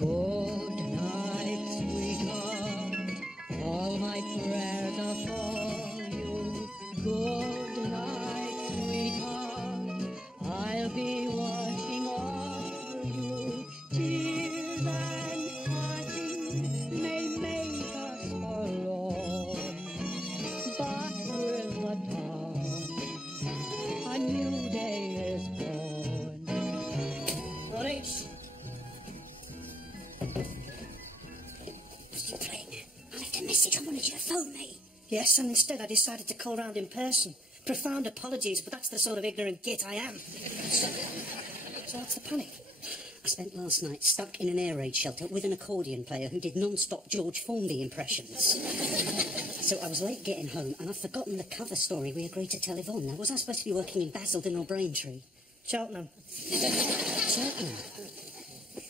Good night, sweetheart. All my prayers are for you. Good night, sweetheart. I'll be watching over you. Tears and parting may make us forlorn, but with the dawn, a new day is born. Morning. Message, I wanted you to phone me. Yes, and instead I decided to call round in person. Profound apologies, but that's the sort of ignorant git I am. So what's the panic? I spent last night stuck in an air raid shelter with an accordion player who did non-stop George Formby impressions. So I was late getting home, and I'd forgotten the cover story we agreed to tell Yvonne. Now, was I supposed to be working in Basildon or Braintree? Cheltenham. Cheltenham?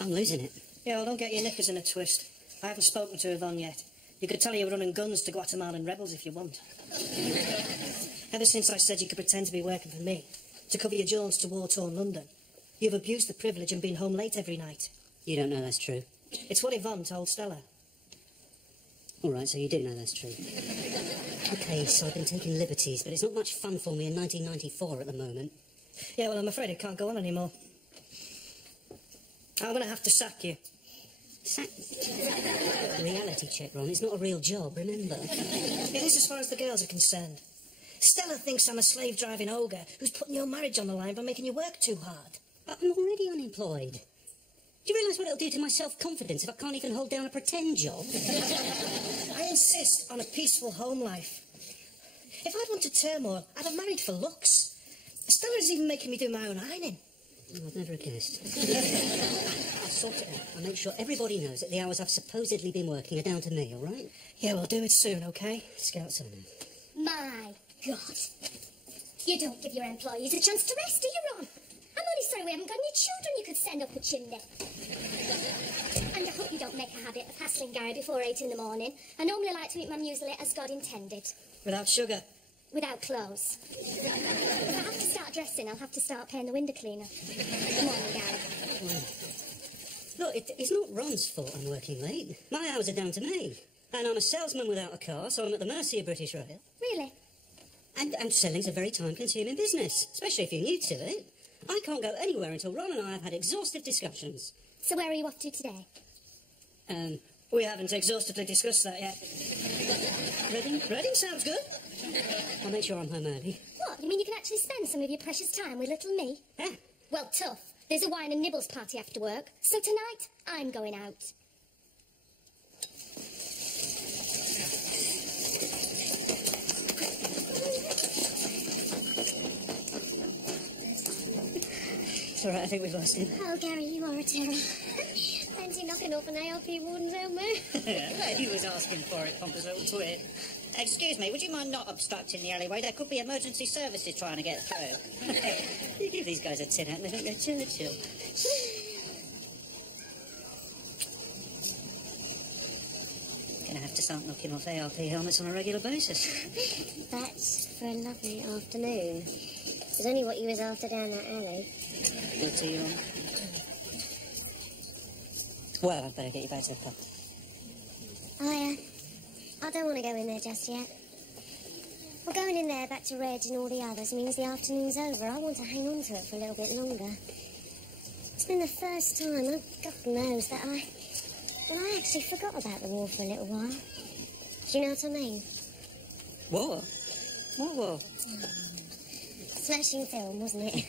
I'm losing it. Yeah, well, don't get your knickers in a twist. I haven't spoken to Yvonne yet. You could tell her you're running guns to Guatemalan rebels if you want. Ever since I said you could pretend to be working for me, to cover your jaunts to war-torn London, you've abused the privilege and been home late every night. You don't know that's true? It's what Yvonne told Stella. All right, so you do know that's true. OK, so I've been taking liberties, but it's not much fun for me in 1994 at the moment. Yeah, well, I'm afraid it can't go on anymore. I'm going to have to sack you. Reality check, Ron. It's not a real job, remember? It is as far as the girls are concerned. Stella thinks I'm a slave-driving ogre who's putting your marriage on the line by making you work too hard. I'm already unemployed. Do you realise what it'll do to my self-confidence if I can't even hold down a pretend job? I insist on a peaceful home life. If I'd wanted turmoil, I'd have married for looks. Stella's even making me do my own ironing. I'd never have guessed. I'll sort it out. I'll make sure everybody knows that the hours I've supposedly been working are down to me, all right? Yeah, we'll do it soon, OK? Scout soon. My God. You don't give your employees a chance to rest, do you, Ron? I'm only sorry we haven't got any children you could send up a chimney. And I hope you don't make a habit of hassling Gary before 8 in the morning. I normally like to eat my muesli as God intended. Without sugar? Without clothes. If I have to start dressing, I'll have to start paying the window cleaner. Good morning, Gary. Look, it's not Ron's fault I'm working late. My hours are down to me. And I'm a salesman without a car, so I'm at the mercy of British Rail. Really? And selling's a very time-consuming business, especially if you're new to it. I can't go anywhere until Ron and I have had exhaustive discussions. So where are you off to today? We haven't exhaustively discussed that yet. Reading? Reading sounds good. I'll make sure I'm home early. What? You mean you can actually spend some of your precious time with little me? Yeah. Well, tough. There's a wine and nibbles party after work, so tonight I'm going out. It's all right, I think we've lost him. Oh, Gary, you are a terror. Fancy knocking off an ALP warden's helmet. Well, he was asking for it, Pompous old twit. Excuse me, would you mind not obstructing the alleyway? There could be emergency services trying to get through. You give these guys a tin hat and they don't go Churchill. Gonna have to start knocking off ARP helmets on a regular basis. That's for a lovely afternoon. It's only what you was after down that alley. Good to you. Well, I'd better get you back to the pub. I don't want to go in there just yet. Well, going in there back to Reg and all the others means the afternoon's over. I want to hang on to it for a little bit longer. It's been the first time, oh, God knows, that I actually forgot about the war for a little while. Do you know what I mean? War? What war? Smashing film, wasn't it?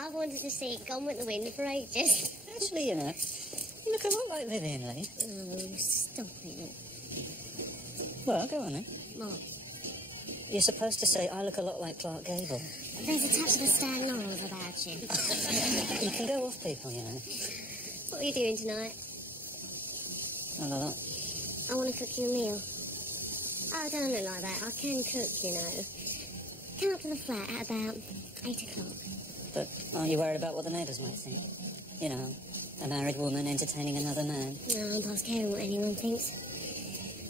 I wanted to see it Gone with the Wind for ages. Actually, you know, you look a lot like Vivian Lee. Oh, stop it. Well, go on then. What? You're supposed to say, I look a lot like Clark Gable. There's a touch of the Stan Laurels about you. You can go off people, you know. What are you doing tonight? Not a lot. I want to cook you a meal. Oh, don't look like that. I can cook, you know. Come up to the flat at about 8 o'clock. But aren't you worried about what the neighbours might think? You know, a married woman entertaining another man. No, I'm past caring what anyone thinks.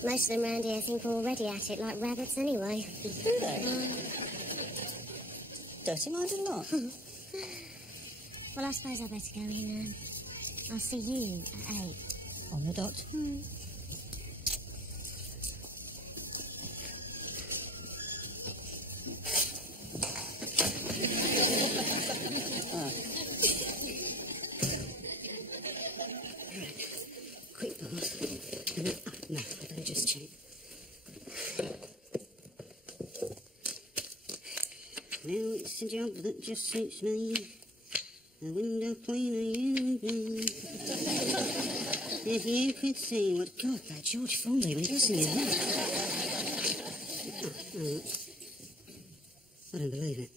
Most of them round here think we're already at it like rabbits anyway. Do they? Dirty-minded lot. Well, I suppose I better go in. I'll see you at 8. On the dot. Quick bath. And then, no, I better just check. Well, it's a job that just suits me. The window cleaner you be. If you could see what... God, that George Formby when he does in your I don't believe it.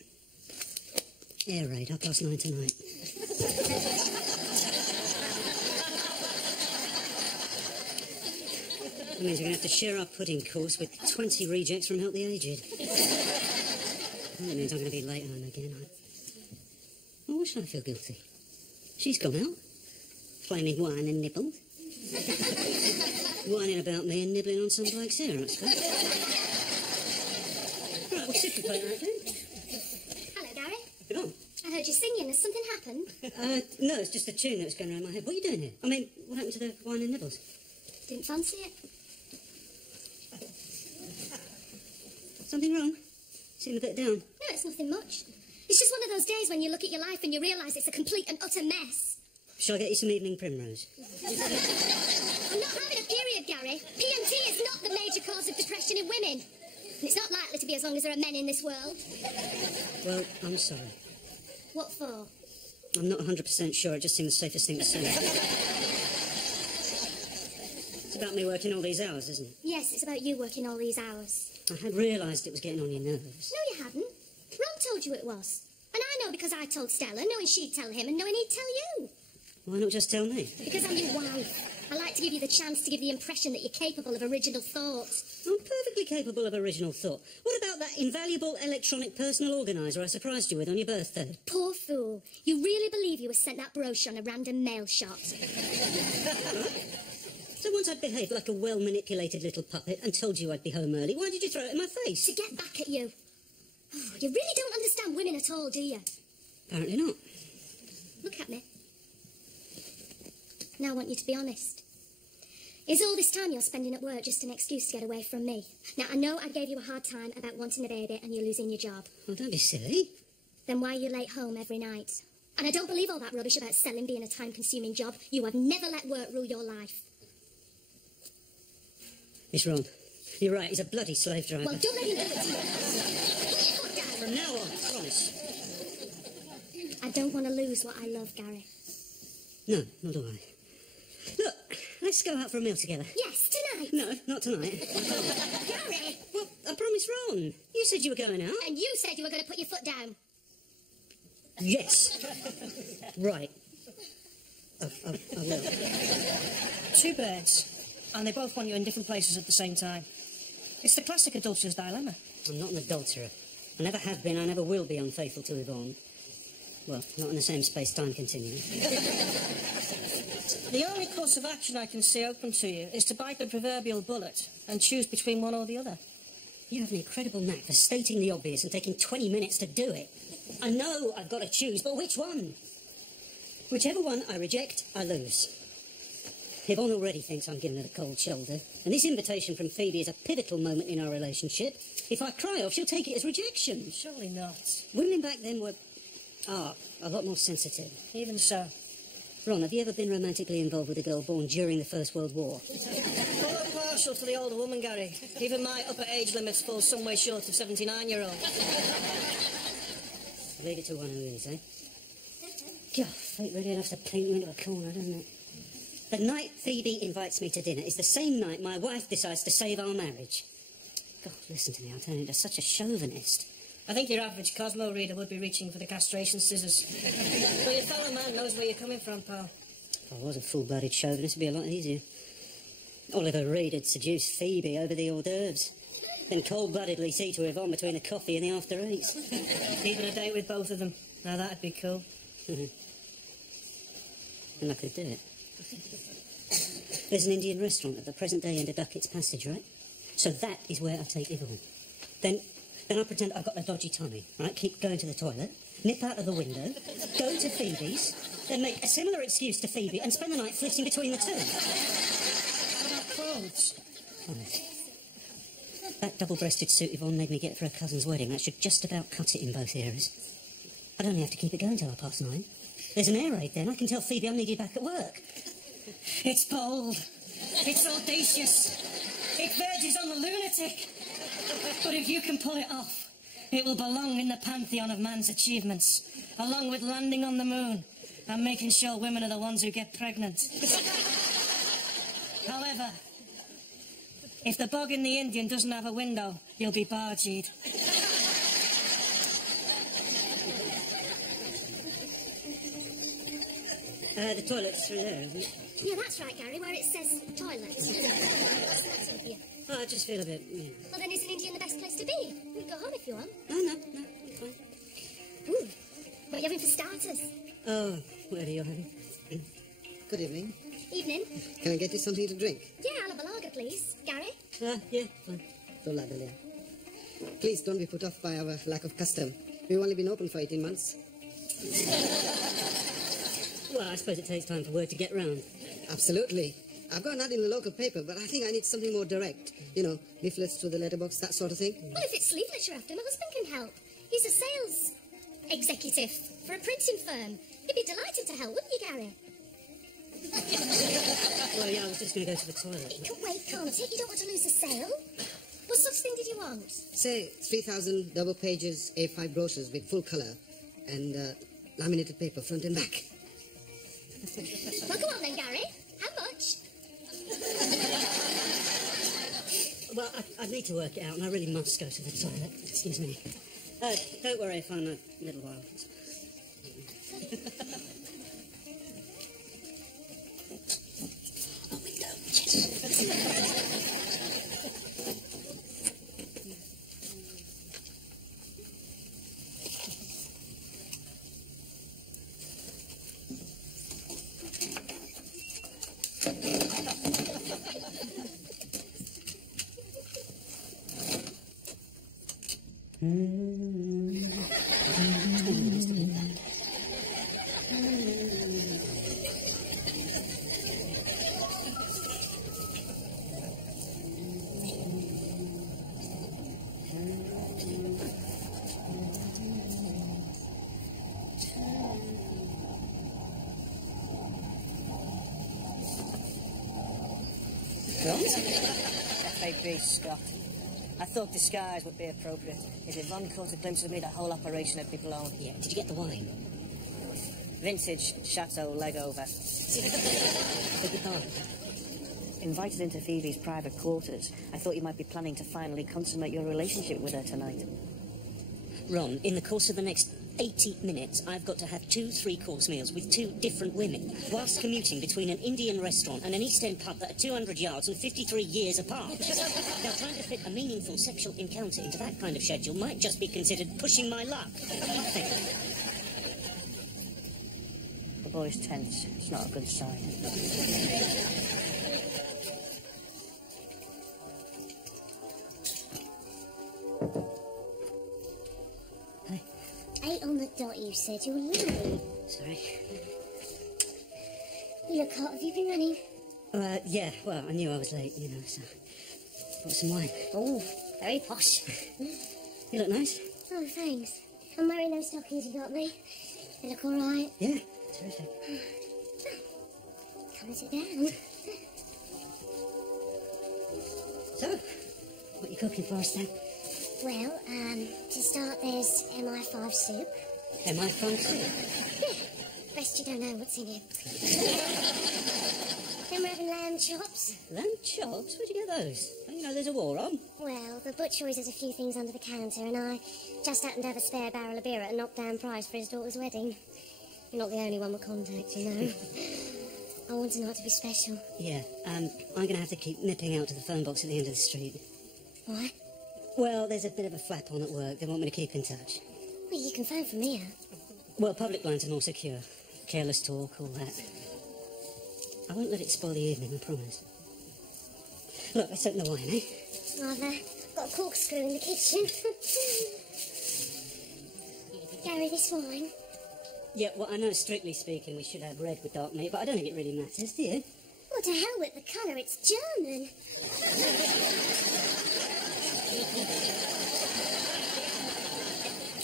Air raid, 9:30 tonight. That means we're going to have to share our pudding course with 20 rejects from Help the Aged. That means I'm going to be late home again. Well, why should I feel guilty? She's gone out, flaming wine and nibbled. Whining about me and nibbling on some bloke's hair, I suppose. Right, we'll sit the plate right then. Hello, Gary. Get on. I heard you singing. Has something happened? No, it's just a tune that was going around my head. What are you doing here? I mean, what happened to the wine and nibbles? Didn't fancy it. Something wrong? Seem a bit down. No, it's nothing much. It's just one of those days when you look at your life and you realise it's a complete and utter mess. Shall I get you some evening primrose? I'm not having a period, Gary. PMT is not the major cause of depression in women. And it's not likely to be as long as there are men in this world. Well, I'm sorry. What for? I'm not 100% sure. It just seemed the safest thing to say. It's about me working all these hours, isn't it? Yes, it's about you working all these hours. I had realised it was getting on your nerves. No, you hadn't. Ron told you it was. And I know because I told Stella, knowing she'd tell him and knowing he'd tell you. Why not just tell me? Because I'm your wife. I like to give you the chance to give the impression that you're capable of original thought. I'm perfectly capable of original thought. What about that invaluable electronic personal organiser I surprised you with on your birthday? Poor fool. You really believe you were sent that brochure on a random mail shot? So once I'd behaved like a well-manipulated little puppet and told you I'd be home early, why did you throw it in my face? To get back at you. Oh, you really don't understand women at all, do you? Apparently not. Look at me. Now I want you to be honest. Is all this time you're spending at work just an excuse to get away from me? Now, I know I gave you a hard time about wanting a baby and you're losing your job. Oh, don't be silly. Then why are you late home every night? And I don't believe all that rubbish about selling being a time-consuming job. You have never let work rule your life. It's Ron. You're right, he's a bloody slave driver. Well, don't let him do it to you. Put your foot down. From now on, promise. I don't want to lose what I love, Gary. No, nor do I. Look, let's go out for a meal together. Yes, tonight. No, not tonight. Gary! Well, I promised Ron. You said you were going out. And you said you were going to put your foot down. Yes. Right. I will. Two birds, and they both want you in different places at the same time. It's the classic adulterer's dilemma. I'm not an adulterer. I never have been, I never will be unfaithful to Yvonne. Well, not in the same space-time continuum. The only course of action I can see open to you is to bite the proverbial bullet and choose between one or the other. You have an incredible knack for stating the obvious and taking 20 minutes to do it. I know I've got to choose, but which one? Whichever one I reject, I lose. Yvonne already thinks I'm giving her the cold shoulder, and this invitation from Phoebe is a pivotal moment in our relationship. If I cry off, she'll take it as rejection. Surely not. Women back then were... a lot more sensitive. Even so. Ron, have you ever been romantically involved with a girl born during the First World War? I'm partial to the older woman, Gary. Even my upper age limits fall some way short of 79-year-old. Leave it to one who is, eh? God, fate really loves to paint you into a corner, doesn't it? The night Phoebe invites me to dinner is the same night my wife decides to save our marriage. God, listen to me, I'll turn into such a chauvinist. I think your average Cosmo reader would be reaching for the castration scissors. But your fellow man knows where you're coming from, pal. If I was a full-blooded chauvinist, it'd be a lot easier. Oliver Reed had seduced Phoebe over the hors d'oeuvres, then cold-bloodedly see to Yvonne between the coffee and the after-eights. Even a date with both of them. Now that'd be cool. And I could do it. There's an Indian restaurant at the present day end of Duckett's Passage, right? So that is where I take Yvonne. Then I pretend I've got a dodgy tummy, right? Keep going to the toilet, nip out of the window, go to Phoebe's, Then make a similar excuse to Phoebe and spend the night flitting between the two. What about clothes? That double-breasted suit Yvonne made me get for her cousin's wedding, that should just about cut it in both eras. I'd only have to keep it going till 9:30. There's an air raid then. I can tell Phoebe I'm needed back at work. It's bold. It's audacious. It verges on the lunatic. But if you can pull it off, it will belong in the pantheon of man's achievements, along with landing on the moon and making sure women are the ones who get pregnant. However, if the bog in the Indian doesn't have a window, you'll be bargeed. The toilet's through there, isn't it? Yeah, that's right, Gary, where it says toilet. That's over here. Oh, I just feel a bit... Well, then isn't India the best place to be? We can go home if you want. No, fine. Ooh, what are you having for starters? Oh, whatever you're having. Good evening. Evening. Can I get you something to drink? Yeah, I'll have a lager, please. Gary? Yeah, fine. No lager, Leah. Please don't be put off by our lack of custom. We've only been open for 18 months. Well, I suppose it takes time for word to get round. Absolutely. I've got an ad in the local paper, but I think I need something more direct. You know, leaflets through the letterbox, that sort of thing. Well, if it's leaflets you're after, my husband can help. He's a sales executive for a printing firm. He'd be delighted to help, wouldn't you, Gary? Well, yeah, I was just going to go to the toilet. It can wait, can't it? You don't want to lose a sale. What sort of thing did you want? Say, 3,000 double pages A5 brochures with full colour and laminated paper front and back. Well, come on then, Gary. How much? Well, I need to work it out, and I really must go to the toilet. Excuse me. Don't worry if I'm a little while. A window. Yes. FAB, Scott. I thought disguise would be appropriate. If Yvonne caught a glimpse of me, the whole operation would be blown. Yeah, did you get the wine? Vintage Chateau Legover. Beg your pardon? Invited into Phoebe's private quarters. I thought you might be planning to finally consummate your relationship with her tonight. Ron, in the course of the next 80 minutes, I've got to have 2 3-course meals with 2 different women, whilst commuting between an Indian restaurant and an East End pub that are 200 yards and 53 years apart. Now, trying to fit a meaningful sexual encounter into that kind of schedule might just be considered pushing my luck. Thank you. The boy's tense. It's not a good sign. Hey. 8 on the dot, you said. You're late. Sorry. You look hot. Have you been running? Yeah, well, I knew I was late, you know, so... Got some wine. Oh, very posh. You look nice. Oh, thanks. I'm wearing those stockings you got me. They look all right. Yeah, terrific. Come and sit down. So, what are you cooking for us then? Well, to start, there's MI5 soup. MI5 soup? Yeah, best you don't know what's in it. Then we're having lamb chops. Lamb chops? Where'd you get those? You know, there's a war on. Well, the butcher always has a few things under the counter, and I just happened to have a spare barrel of beer at a knockdown price for his daughter's wedding. You're not the only one with contact, you know. I want tonight to be special. Yeah, I'm going to have to keep nipping out to the phone box at the end of the street. Why? Well, there's a bit of a flap on at work. They want me to keep in touch. Well, you can phone from here. Well, public lines are more secure. Careless talk, all that. I won't let it spoil the evening, I promise. Look, let's open the wine, eh? I've got a corkscrew in the kitchen. Gary, this wine. Yeah, well, I know, strictly speaking, we should have red with dark meat, but I don't think it really matters, do you? What to hell with the colour, it's German.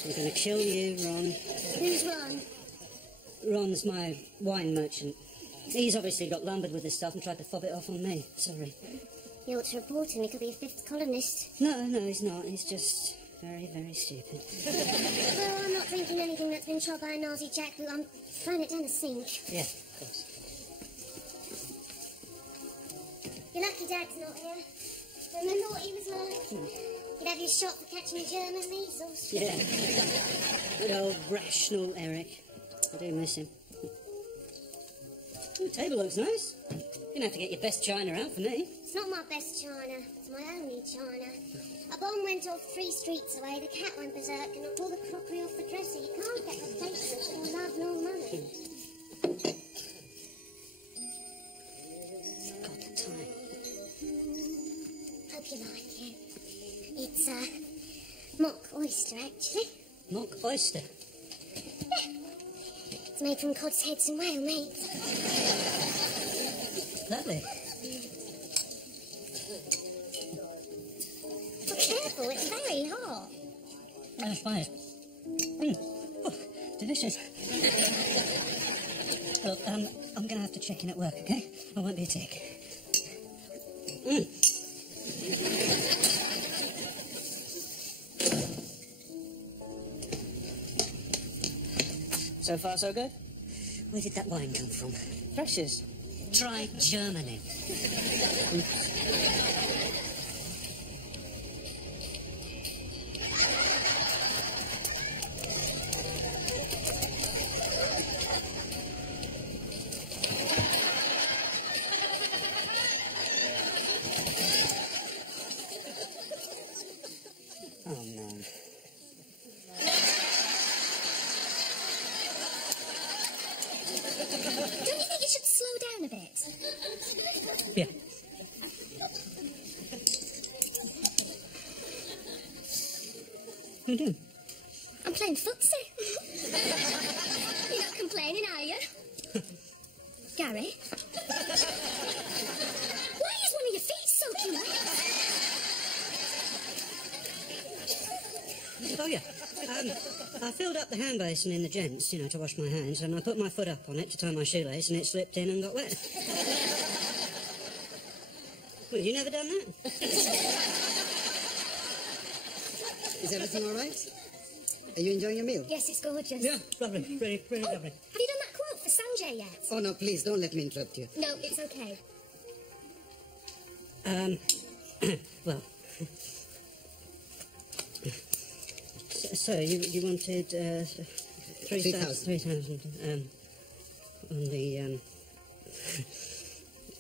I'm going to kill you, Ron. Who's Ron? Ron's my wine merchant. He's obviously got lumbered with this stuff and tried to fob it off on me. Sorry. You ought to report him. He could be a fifth colonist. No, he's not. He's just very, very stupid. Well, I'm not drinking anything that's been shot by a Nazi jackboot. I'm throwing it down the sink. Yeah, of course. You're lucky Dad's not here. Remember what he was like? He'd have you shot for catching German measles. Yeah. Good old rational Eric. I do miss him. The table looks nice. You're going to have to get your best china out for me. It's not my best china. It's my only china. A bomb went off 3 streets away. The cat went berserk and knocked all the crockery off the dresser. You can't get replacements for love nor money. God, the time. Hope you like it. It's mock oyster, actually. Mock oyster. Yeah. It's made from cod's heads and whale meat. Lovely. Be careful, it's very hot. That's fine. Oh, delicious. Look, I'm going to have to check in at work, okay? I won't be a tick. So far, so good? Where did that wine come from? Freshers. Try Germany. Oh, no. Don't you think you should slow down a bit? Yeah. What are you doing? I'm playing footsie. You're not complaining, are you? Gary? Why is one of your feet soaking wet? Oh, yeah. I filled up the hand basin in the gents, you know, to wash my hands, and I put my foot up on it to tie my shoelace, and it slipped in and got wet. Well, you never done that? Is everything all right? Are you enjoying your meal? Yes, it's gorgeous. Yeah, lovely. Really, really Oh, lovely. have you done that quote for Sanjay yet? Oh, no, please, don't let me interrupt you. No, it's okay. Well... So, you wanted, 3,000, on the, and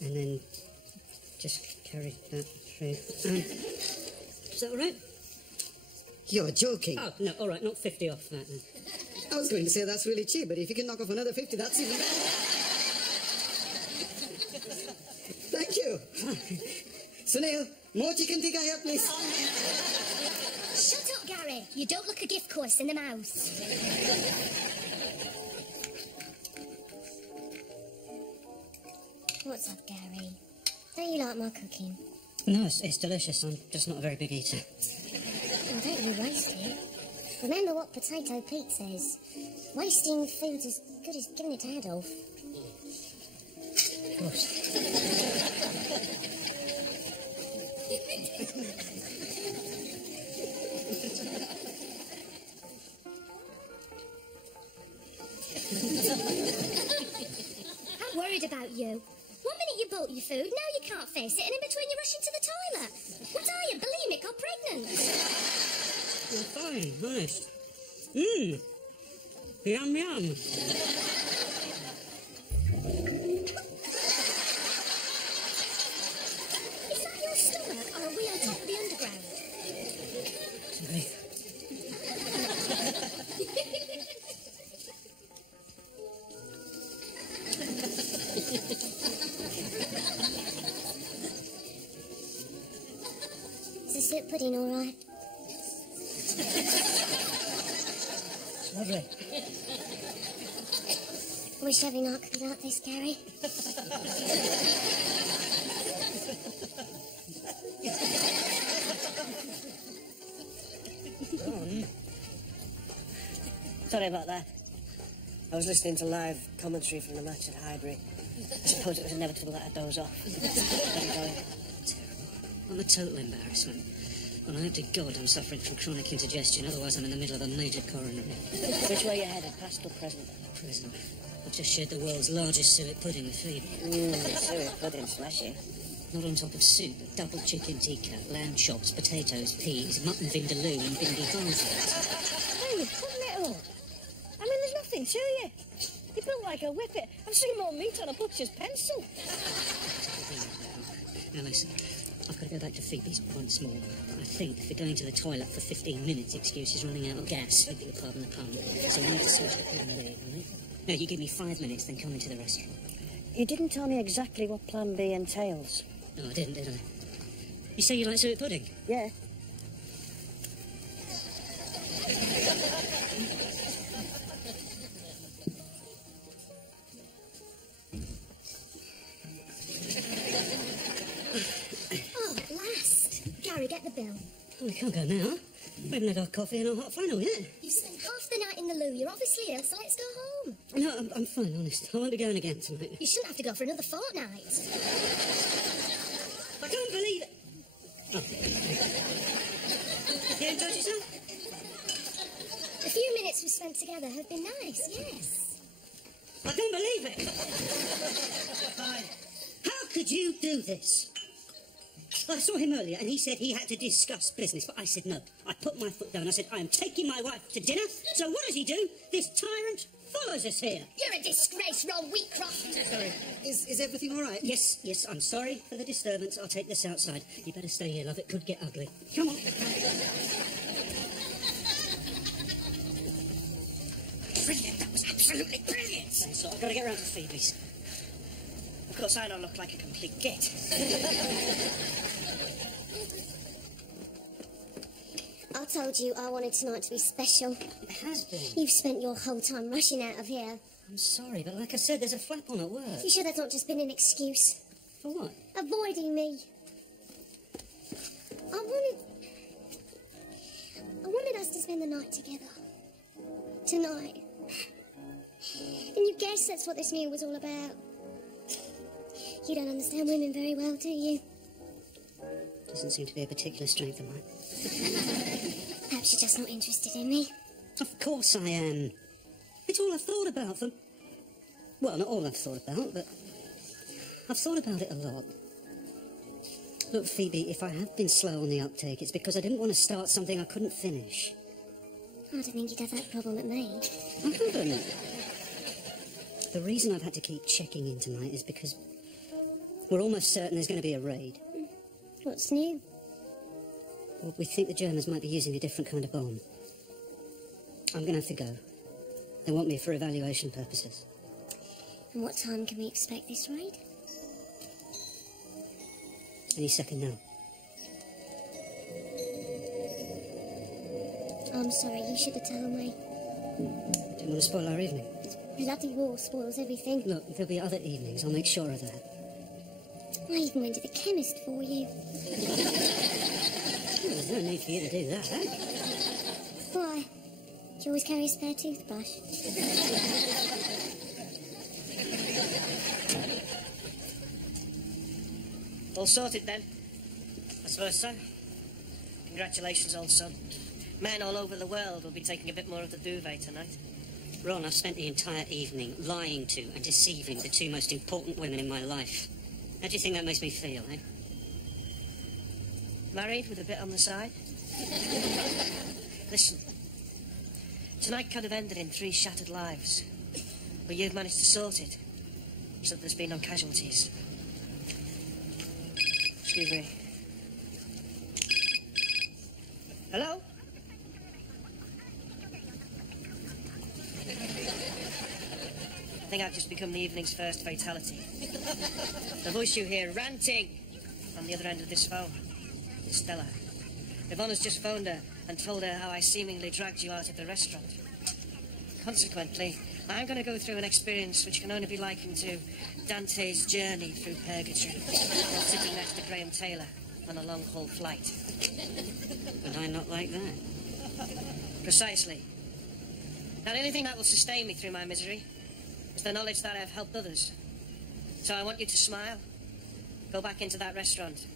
then just carry that through. Is that all right? You're joking. Oh, no, all right, not 50 off that then. I was going to say that's really cheap, but if you can knock off another 50, that's even better. Thank you. Sunil, more chicken tikka here, please. Shut up, Gary. You don't look a gift course in the mouse. What's up, Gary? Don't you like my cooking? No, it's delicious. I'm just not a very big eater. Well, don't you waste it. Remember what Potato Pete says. Wasting food's as good as giving it to Adolf. Of course. I'm worried about you. 1 minute you bought your food, now you can't face it, and in between you're rushing to the toilet. What are you, bulimic or pregnant? You're fine, honest. Yum, yum. Is that your stomach, or are we on top of the underground? Sorry. Is the slip pudding all right? Lovely. I wish every night could be like this, Gary. Sorry about that. I was listening to live commentary from the match at Highbury. I suppose it was inevitable that I'd doze off. Terrible. I'm a total embarrassment. And I hope to God I'm suffering from chronic indigestion, otherwise I'm in the middle of a major coronary. Which way are you headed, past or present? Present. I've just shared the world's largest suet pudding with Phoebe. Suet pudding, smash you. Not on top of soup, but double chicken tikka, lamb chops, potatoes, peas, mutton vindaloo and bindi farmsteads. Hey, you're putting it all. I mean, there's nothing to you. You're built like a whippet. I've seen more meat on a butcher's pencil. Now listen, I've got to go back to Phoebe's once more. I think the going to the toilet for 15 minutes excuse is running out of gas, if you'll pardon the pun. So we need to switch to plan B, right? No, you give me 5 minutes, then come into the restaurant. You didn't tell me exactly what Plan B entails. No, I didn't, did I? You say you like suet pudding? Yeah. Oh, at last. Gary, get the bill. Oh, we can't go now. We haven't had our coffee and our hot final yet. You spent half the night in the loo. You're obviously ill, so let's go home. No, I'm fine, honest. I won't be going again tonight. You shouldn't have to go for another fortnight. I can't believe it. Oh. You enjoyed yourself? The few minutes we spent together have been nice, yes. I don't believe it. How could you do this? I saw him earlier and he said he had to discuss business, but I said no. I put my foot down. I said, I am taking my wife to dinner. So what does he do? This tyrant follows us here. You're a disgrace, Ron Wheatcroft. Sorry. Is everything all right? Yes, I'm sorry for the disturbance. I'll take this outside. You better stay here, love. It could get ugly. Come on. Brilliant. That was absolutely brilliant. Thanks, so I've got to get round to Phoebe's. Of course, I don't look like a complete git. I told you I wanted tonight to be special. It has been. You've spent your whole time rushing out of here. I'm sorry, but like I said, there's a flap on at work. You sure that's not just been an excuse? For what? Avoiding me. I wanted us to spend the night together. Tonight. And you guess that's what this meal was all about. You don't understand women very well, do you? Doesn't seem to be a particular strength of mine. Perhaps you're just not interested in me. Of course I am. It's all I've thought about them. Well, not all I've thought about, but I've thought about it a lot. Look, Phoebe, if I have been slow on the uptake, it's because I didn't want to start something I couldn't finish. I don't think you'd have that problem at me. I haven't. The reason I've had to keep checking in tonight is because we're almost certain there's going to be a raid. What's new? Well, we think the Germans might be using a different kind of bomb. I'm going to have to go. They want me for evaluation purposes. And what time can we expect this raid? Any second now. I'm sorry, you should have told me. Didn't want to spoil our evening. Bloody war spoils everything. Look, there'll be other evenings. I'll make sure of that. I even went to the chemist for you. Well, there's no need for you to do that. Why? Do you always carry a spare toothbrush? All sorted then? I suppose so. Congratulations, old son. Men all over the world will be taking a bit more of the duvet tonight. Ron, I've spent the entire evening lying to and deceiving the two most important women in my life. How do you think that makes me feel, eh? Married with a bit on the side? Listen, tonight could have ended in 3 shattered lives, but you've managed to sort it, so that there's been no casualties. Excuse me. Hello? I think I've just become the evening's first fatality. The voice you hear ranting on the other end of this phone is Stella. Yvonne's just phoned her and told her how I seemingly dragged you out of the restaurant. Consequently, I'm going to go through an experience which can only be likened to Dante's journey through purgatory, while sitting next to Graham Taylor on a long-haul flight. Would I not like that? Precisely. Now, the only thing that will sustain me through my misery is the knowledge that I've helped others. So I want you to smile, go back into that restaurant,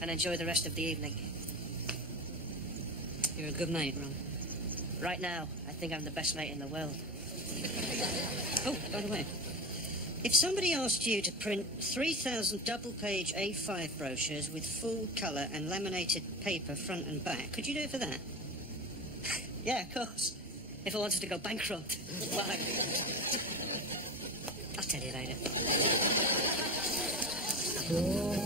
and enjoy the rest of the evening. You're a good mate, Ron. Right now, I think I'm the best mate in the world. Oh, by the way, if somebody asked you to print 3,000 double-page A5 brochures with full colour and laminated paper front and back, could you do it for that? Yeah, of course. If I wanted to go bankrupt. Why? I'll tell you later. Oh,